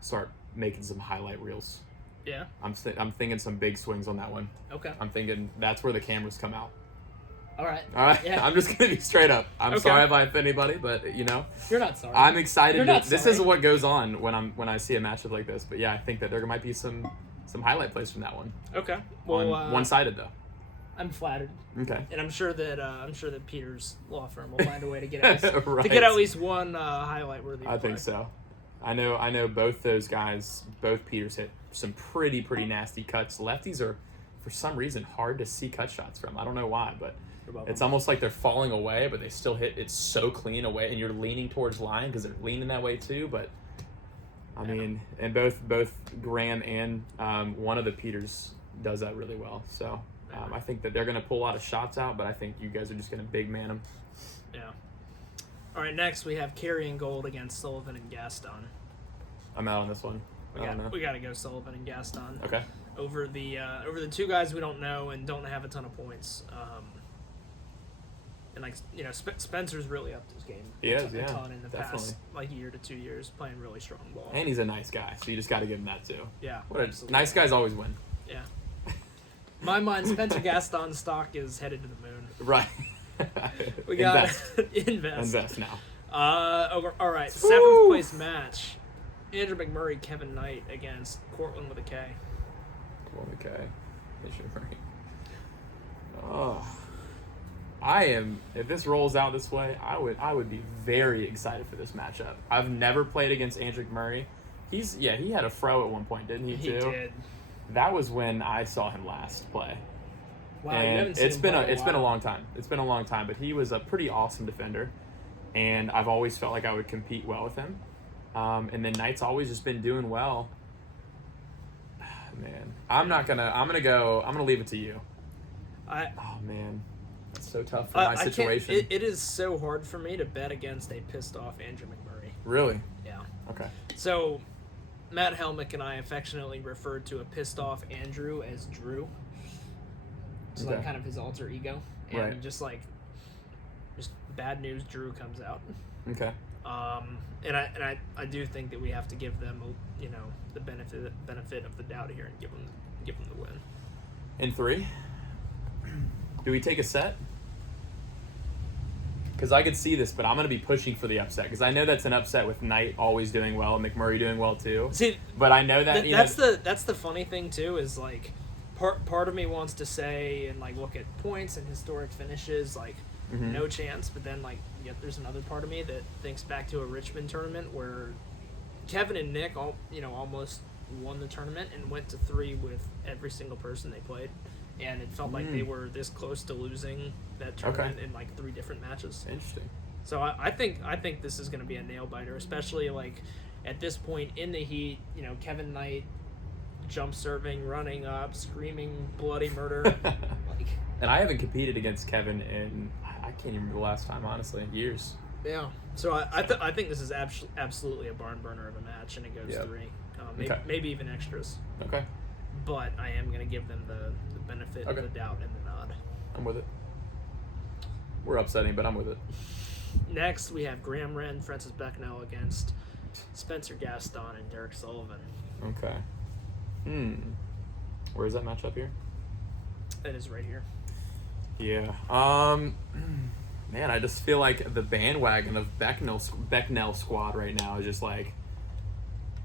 start making some highlight reels. Yeah. I'm thinking some big swings on that one. Okay. I'm thinking that's where the cameras come out. All right. Yeah. I'm just going to be straight up. I'm sorry if I offend anybody, but You're not sorry. I'm excited. This sorry. is what goes on when I see a matchup like this. But yeah, I think that there might be some highlight plays from that one. Okay. Well, one-sided though. I'm flattered. Okay. And I'm sure that Peters Law Firm will find a way to get at least, right. to get at least one highlight worthy. I think so. I know both those guys, both Peters hit some pretty nasty cuts. Lefties are, for some reason, hard to see cut shots from. I don't know why, but it's almost like they're falling away, but they still hit it so clean away, and you're leaning towards line because they're leaning that way too. But I mean, and both Graham and one of the Peters does that really well. So I think that they're going to pull a lot of shots out, but I think you guys are just going to big man them. Yeah. All right, next we have Carrying Gold against Sullivan and Gaston. I'm out on this one. We got to go Sullivan and Gaston. Okay. Over the two guys we don't know and don't have a ton of points. And Spencer's really upped his game. He is, a yeah, ton in the definitely. past year to 2 years, playing really strong ball. And he's a nice guy, so you just got to give him that too. Yeah. Nice guys always win. Yeah. In my mind, Spencer Gaston's stock is headed to the moon. Right. We got invest. Invest now. All right, 7th place match. Andrew McMurray, Kevin Knight against Cortland with a K. Cortland with a K. Andrew McMurray. Oh. If this rolls out this way, I would be very excited for this matchup. I've never played against Andrew McMurray. He had a fro at one point, didn't he? He did. That was when I saw him last play. Wow, and you haven't seen him play it's been a long time. It's been a long time, but he was a pretty awesome defender, and I've always felt like I would compete well with him. And then Knight's always just been doing well. Man, I'm gonna leave it to you. Oh man, that's so tough for my situation. It is so hard for me to bet against a pissed off Andrew McMurray. Really? Yeah. Okay. So, Matt Helmick and I affectionately referred to a pissed off Andrew as Drew. It's like kind of his alter ego, and just bad news Drew comes out. Okay. And I do think that we have to give them the benefit of the doubt here and give them the win. In 3, do we take a set? Because I could see this, but I'm going to be pushing for the upset because I know that's an upset with Knight always doing well and McMurray doing well too. See, but I know that that's the funny thing too is like part of me wants to say and like look at points and historic finishes like no chance, but then like there's another part of me that thinks back to a Richmond tournament where Kevin and Nick almost won the tournament and went to 3 with every single person they played. And it felt like they were this close to losing that tournament in like 3 different matches. Interesting. So I think this is going to be a nail biter, especially like at this point in the heat. Kevin Knight jump serving, running up, screaming bloody murder. And I haven't competed against Kevin in I can't even remember the last time, honestly, years. Yeah. So I think this is absolutely a barn burner of a match, and it goes 3, maybe even extras. Okay. But I am going to give them the benefit of the doubt and the nod. I'm with it. We're upsetting, but I'm with it. Next, we have Graham Wren, Francis Becknell against Spencer Gaston and Derek Sullivan. Okay. Where is that matchup here? That is right here. Yeah. Man, I just feel like the bandwagon of Becknell squad right now is just like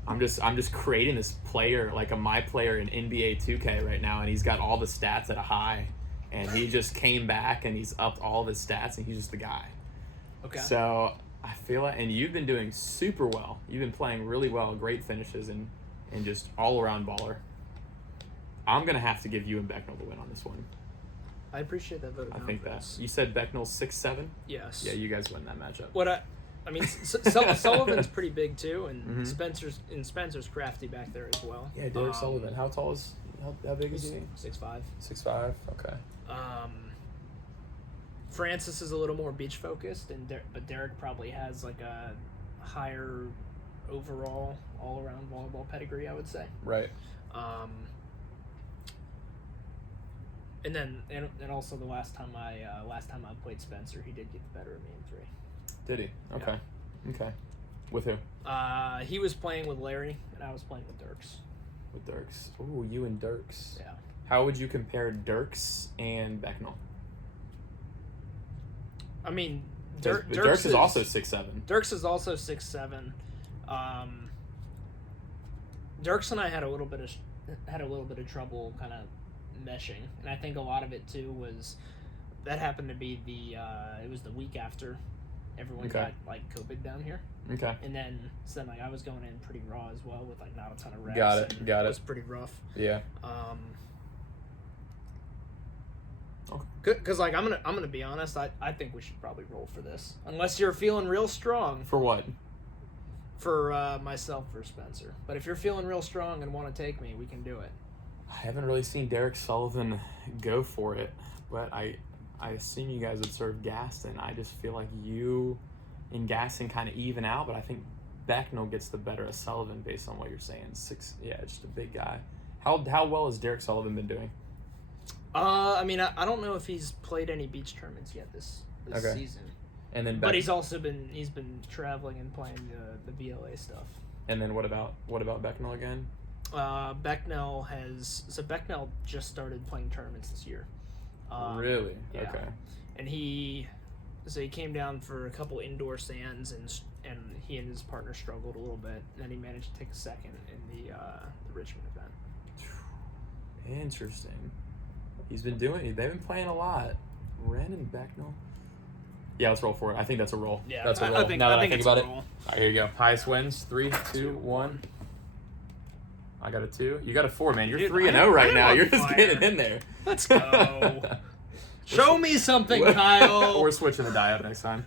I'm just creating this player, like my player in NBA 2K right now, and he's got all the stats at a high, and he just came back and he's upped all of his stats, and he's just the guy. Okay. So I feel like, and you've been doing super well. You've been playing really well, great finishes, and just all around baller. I'm gonna have to give you and Becknell the win on this one. I appreciate that vote of I think that. confidence. You said Becknell's 6'7"? Yes. Yeah, you guys win that matchup. I mean, Sullivan's pretty big too, and Mm-hmm. Spencer's crafty back there as well. Yeah, Derek Sullivan. How tall is how big is he? 6'5". 6'5". Okay. Francis is a little more beach focused, but Derek probably has like a higher overall all around volleyball pedigree, I would say. Right. And then and also the last time I played Spencer, he did get the better of me in 3. Did he? Okay. Yeah. Okay. With who? He was playing with Larry, and I was playing with Dirks. With Dirks. Ooh, you and Dirks. Yeah. How would you compare Dirks and Becknell? I mean, Dirks is also 6'7". Dirks is also 6'7". Dirks and I had a little bit of trouble kind of meshing, and I think a lot of it too was that happened to be it was the week after everyone got like COVID down here. Okay. And then like I was going in pretty raw as well with like not a ton of reps. Got it. It was pretty rough. Yeah. Because like I'm gonna be honest, I think we should probably roll for this unless you're feeling real strong. For what? For myself or Spencer. But if you're feeling real strong and want to take me, we can do it. I haven't really seen Derek Sullivan go for it, but I assume you guys would serve Gaston. I just feel like you and Gaston kind of even out, but I think Becknell gets the better of Sullivan based on what you're saying. Just a big guy. How well has Derek Sullivan been doing? I mean, I don't know if he's played any beach tournaments yet this season. And then but he's been traveling and playing the VLA stuff. And then what about Becknell again? Becknell just started playing tournaments this year. Really? Yeah. Okay. And he came down for a couple indoor sands, and he and his partner struggled a little bit, and then he managed to take a second in the Richmond event. Interesting. They've been playing a lot. Ren and Becknell. Yeah, let's roll for it. I think that's a roll. Yeah, that's a roll. I think about it. All right, here you go. Highest wins. 3, 2, 1. I got a 2. You got a 4, man. You're 3-0 right now. You're just getting in there. Let's go. Show me something, Kyle. We're switching the die up next time.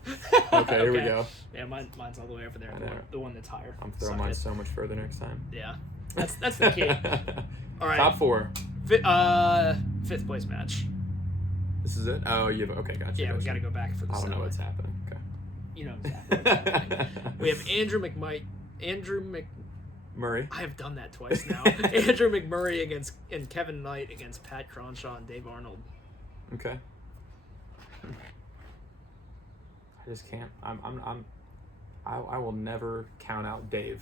Okay, here we go. Yeah, mine's all the way over there. The one that's higher. I'm throwing mine so much further next time. Yeah, that's the key. All right. Top 4. Fifth place match. This is it? Oh, okay, gotcha. Yeah, we got to go back for the I don't know what's happening. Okay. You know exactly what's happening. We have Andrew Murray. I have done that twice now. Andrew McMurray and Kevin Knight against Pat Cronshaw and Dave Arnold. Okay. I just can't. I will never count out Dave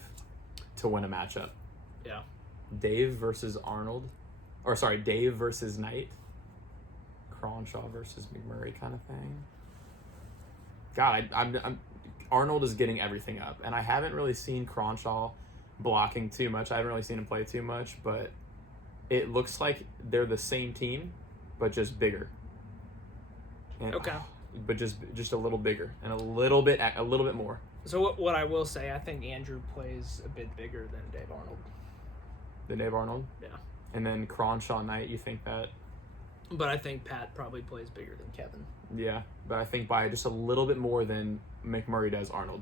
to win a matchup. Yeah. Dave versus Arnold, or sorry, Dave versus Knight. Cronshaw versus McMurray kind of thing. God, I'm Arnold is getting everything up, and I haven't really seen Cronshaw blocking too much. I haven't really seen him play too much, but it looks like they're the same team, but just bigger. And, okay. But just a little bigger and a little bit more. So what I will say, I think Andrew plays a bit bigger than Dave Arnold. Than Dave Arnold? Yeah. And then Cronshaw Knight, you think that? But I think Pat probably plays bigger than Kevin. Yeah, but I think by just a little bit more than McMurray does Arnold.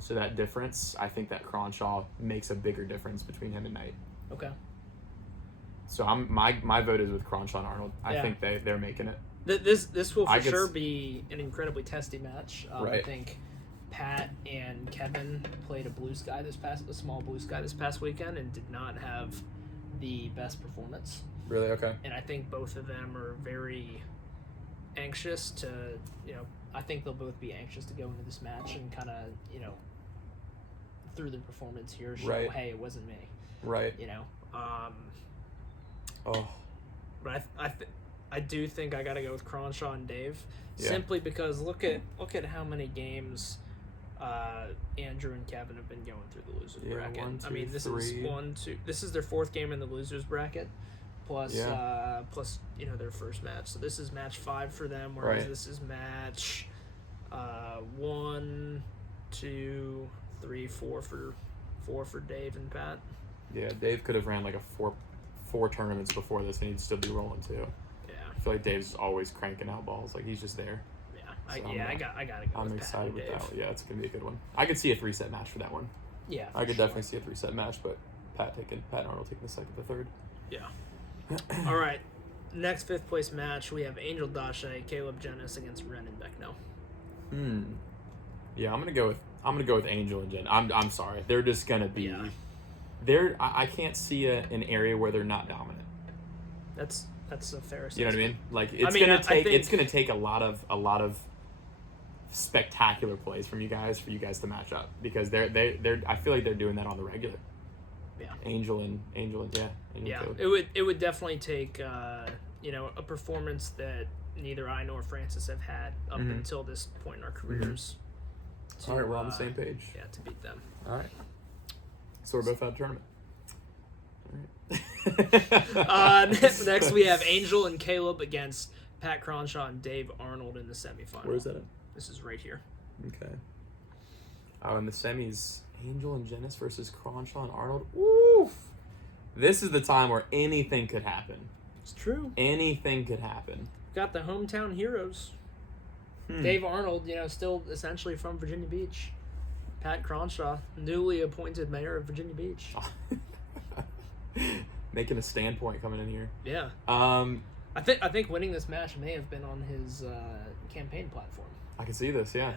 So that difference, I think that Cronshaw makes a bigger difference between him and Knight. Okay. So my vote is with Cronshaw and Arnold. I think they're making it. This will for sure be an incredibly testy match. Right. I think Pat and Kevin played a small blue sky this past weekend, and did not have the best performance. Really? Okay. And I think both of them are very anxious to, I think they'll both be anxious to go into this match and kind of, through their performance here, show, hey, it wasn't me. Right. But I do think I got to go with Cronshaw and Dave, simply because look at how many games Andrew and Kevin have been going through the losers bracket. 1, 2, I mean, this 3. is this is their 4th game in the losers bracket, plus their first match. So this is match 5 for them, whereas this is match 1, 2, 3, 4 for Dave and Pat. Yeah, Dave could have ran like a four tournaments before this, and he'd still be rolling too. Yeah. feel like Dave's always cranking out balls. Like, he's just there. Yeah, So I gotta go. I'm with excited with Pat and that Dave. one. Yeah, it's going to be a good one. I could see a 3-set match for that one. Yeah, I could definitely see a 3-set match, but Pat and Arnold taking the second, the third. Yeah. All right. Next 5th place match, we have Angel Dache, Caleb Jennis against Ren and Beckno. Yeah, I'm gonna go with Angel and Jen. I'm sorry. They're just gonna be. Yeah. I can't see an area where they're not dominant. That's a fair assessment. You know what I mean? Like, it's gonna take a lot of spectacular plays from you guys for you guys to match up, because they're I feel like they're doing that on the regular. Yeah. Angel and Yeah, Caleb. it would definitely take a performance that neither I nor Francis have had up until this point in our careers. All right, we're on the same page. Yeah, to beat them. All right. So we're both out of tournament. Next we have Angel and Caleb against Pat Cronshaw and Dave Arnold in the semifinal. Where's that at? This is right here. Okay. Oh, in the semis, Angel and Jennis versus Cronshaw and Arnold. Oof. This is the time where anything could happen. It's true. Anything could happen. Got the hometown heroes. Dave Arnold, still essentially from Virginia Beach. Pat Cronshaw, newly appointed mayor of Virginia Beach. Making a standpoint coming in here. Yeah. I think winning this match may have been on his campaign platform. I can see this, yeah.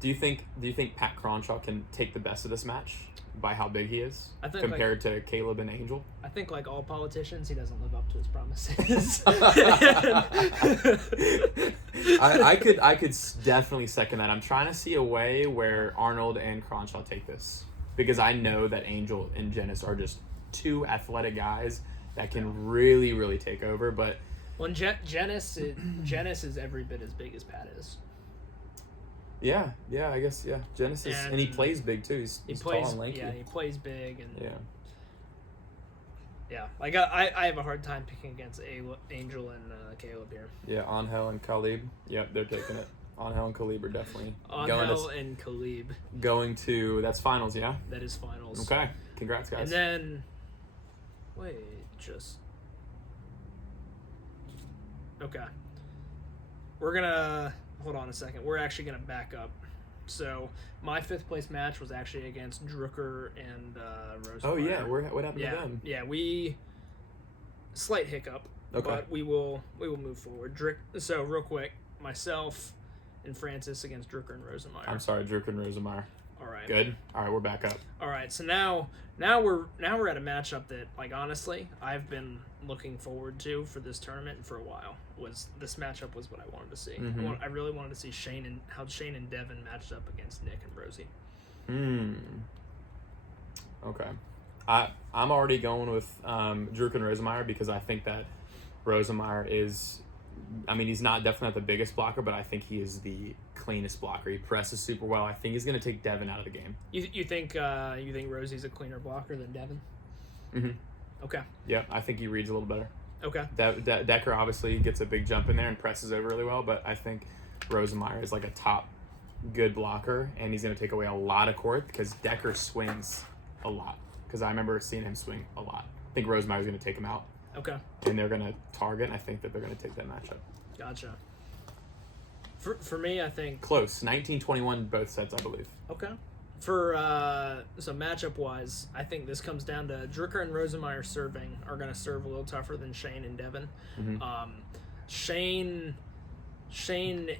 Do you think Pat Cronshaw can take the best of this match by how big he is compared to Caleb and Angel? I think, like all politicians, he doesn't live up to his promises. I could definitely second that. I'm trying to see a way where Arnold and Cronshaw take this, because I know that Angel and Jennis are just two athletic guys that can really, really take over. But Jennis is every bit as big as Pat is. Yeah, I guess, yeah. Jennis is, and he plays big too. He's tall and lanky. Yeah, he plays big, and yeah. Like I have a hard time picking against Angel and Caleb here. Yeah, Angel and Khalib. Yep, they're taking it. Angel and Khalib are definitely and Khalib going to. That's finals, yeah. That is finals. Okay, congrats, guys. And then, okay. We're gonna hold on a second. We're actually gonna back up. So my 5th place match was actually against Drucker and Rosemeyer. Oh yeah, what happened to them? Yeah, slight hiccup. Okay. But we will move forward. So real quick, myself and Francis against Drucker and Rosemeyer. I'm sorry, Drucker and Rosemeyer. All right. Good. All right, we're back up. All right. So now we're at a matchup that, like, honestly, I've been looking forward to for this tournament for a while. This matchup was what I wanted to see. I really wanted to see how Shane and Devin matched up against Nick and Rosie. Okay. I'm already going with Drucker and Rosemeyer, because I think that Rosemeyer is, he's not definitely not the biggest blocker, but I think he is the cleanest blocker. He presses super well. I think he's going to take Devin out of the game. You think Rosie's a cleaner blocker than Devin? Mm-hmm. Okay. Yeah, I think he reads a little better. Okay. Decker obviously gets a big jump in there and presses over really well, but I think Rosemeyer is like a top good blocker, and he's going to take away a lot of court because Decker swings a lot. Because I remember seeing him swing a lot. I think Rosemeyer's going to take him out. Okay. And they're going to target, and I think that they're going to take that matchup. Gotcha. For me, I think... Close. 19-21 both sets, I believe. Okay. So matchup-wise, I think this comes down to Drucker and Rosemeyer serving are going to serve a little tougher than Shane and Devin. Mm-hmm. Shane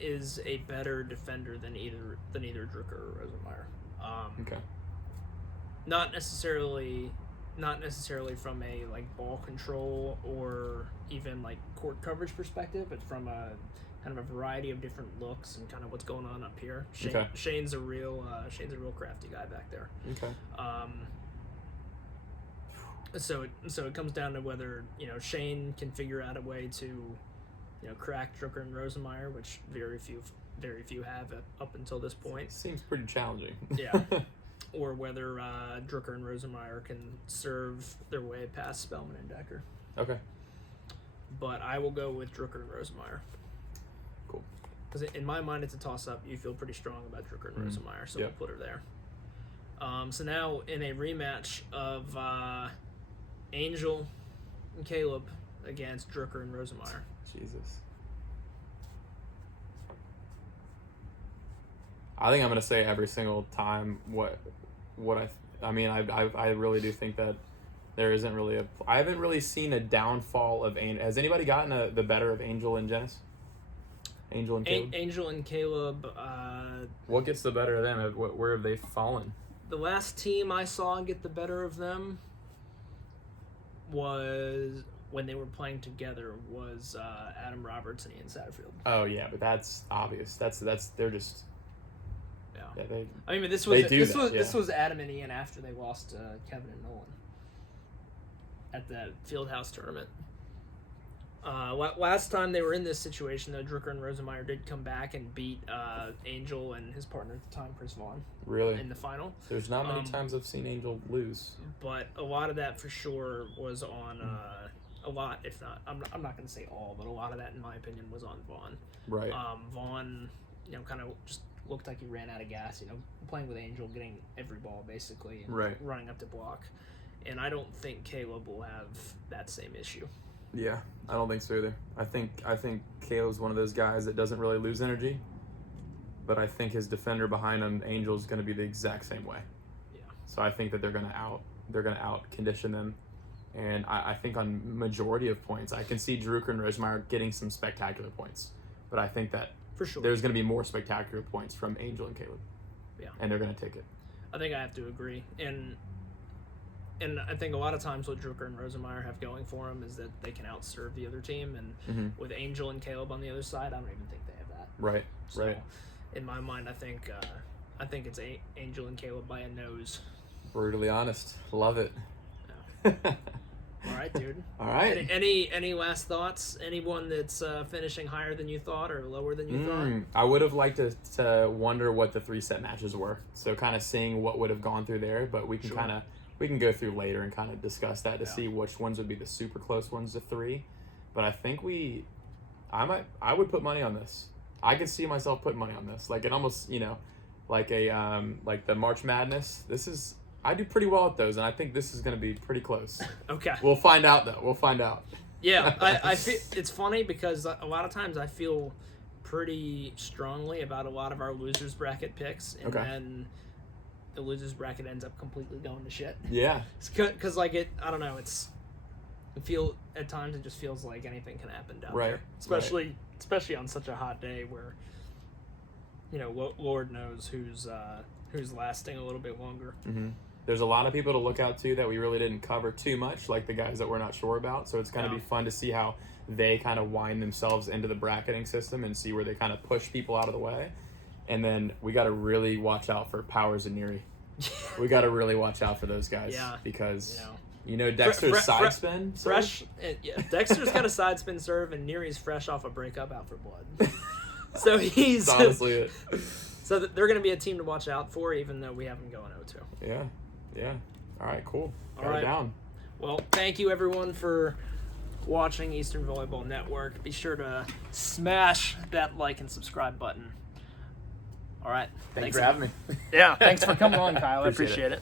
is a better defender than either Drucker or Rosemeyer. Okay. Not necessarily from a like ball control or even like court coverage perspective, but from a kind of a variety of different looks and kind of what's going on up here. Shane's a real crafty guy back there. Okay. So it comes down to whether Shane can figure out a way to crack Drucker and Rosemeyer, which very few have up until this point. Seems pretty challenging. Yeah. Or whether Drucker and Rosemeyer can serve their way past Spellman and Decker. Okay. But I will go with Drucker and Rosemeyer. Cool. Because in my mind, it's a toss-up. You feel pretty strong about Drucker and Rosemeyer, so we'll put her there. So now, in a rematch of Angel and Caleb against Drucker and Rosemeyer. Jesus. I think I'm gonna say every single time what I mean. I really do think that there isn't really I haven't really seen a downfall of Has anybody gotten the better of Angel and Janice? Angel and Caleb. Angel and Caleb. What gets the better of them? Where have they fallen? The last team I saw get the better of them was when they were playing together. Was Adam Roberts and Ian Satterfield. Oh yeah, but that's obvious. That's they're just. Yeah. They, I mean, this was Adam and Ian after they lost to Kevin and Nolan at the Fieldhouse tournament. Last time they were in this situation, though, Drucker and Rosemeyer did come back and beat Angel and his partner at the time, Chris Vaughn. Really? In the final. There's not many times I've seen Angel lose. But a lot of that for sure was on a lot, if not, I'm not going to say all, but a lot of that, in my opinion, was on Vaughn. Right. Vaughn, kind of just looked like he ran out of gas, playing with Angel, getting every ball basically, and right. running up to block. And I don't think Caleb will have that same issue. Yeah, I don't think so either. I think Caleb's one of those guys that doesn't really lose energy, but I think his defender behind him, Angel's going to be the exact same way. Yeah. So I think that they're going to out condition them, and I think on majority of points, I can see Drucker and Rosemeyer getting some spectacular points, but I think that for sure there's going to be more spectacular points from Angel and Caleb. Yeah. And they're going to take it. I think I have to agree, and I think a lot of times what Drucker and Rosemeyer have going for them is that they can outserve the other team, and with Angel and Caleb on the other side, I don't even think they have that. Right, so, right. In my mind, I think it's Angel and Caleb by a nose. Brutally honest. Love it. Yeah. All right, dude. All right. Any last thoughts? Anyone that's finishing higher than you thought or lower than you thought? I would have liked to wonder what the 3-set matches were. So kind of seeing what would have gone through there, but we can we can go through later and kind of discuss that to see which ones would be the super close ones to 3. But I think I would put money on this. I could see myself putting money on this. Like it almost, like like the March Madness. I do pretty well at those, and I think this is going to be pretty close. Okay. We'll find out, though. We'll find out. Yeah, I feel it's funny because a lot of times I feel pretty strongly about a lot of our losers bracket picks, and then the losers bracket ends up completely going to shit. Yeah. Because I don't know. At times it just feels like anything can happen down there, especially on such a hot day where, Lord knows who's lasting a little bit longer. Mm-hmm. There's a lot of people to look out to that we really didn't cover too much, like the guys that we're not sure about. So it's going to be fun to see how they kind of wind themselves into the bracketing system and see where they kind of push people out of the way. And then we got to really watch out for Powers and Neary. We got to really watch out for those guys because Dexter's side spin. Fresh, Dexter's got a side spin serve, and Neary's fresh off a breakup out for blood. So he's that's honestly it. So they're going to be a team to watch out for, even though we have them going 0-2. Yeah. All right, cool. All right. Down. Well, thank you everyone for watching Eastern Volleyball Network. Be sure to smash that like and subscribe button. All right. Thanks for having me. Yeah, thanks for coming on, Kyle. I appreciate it.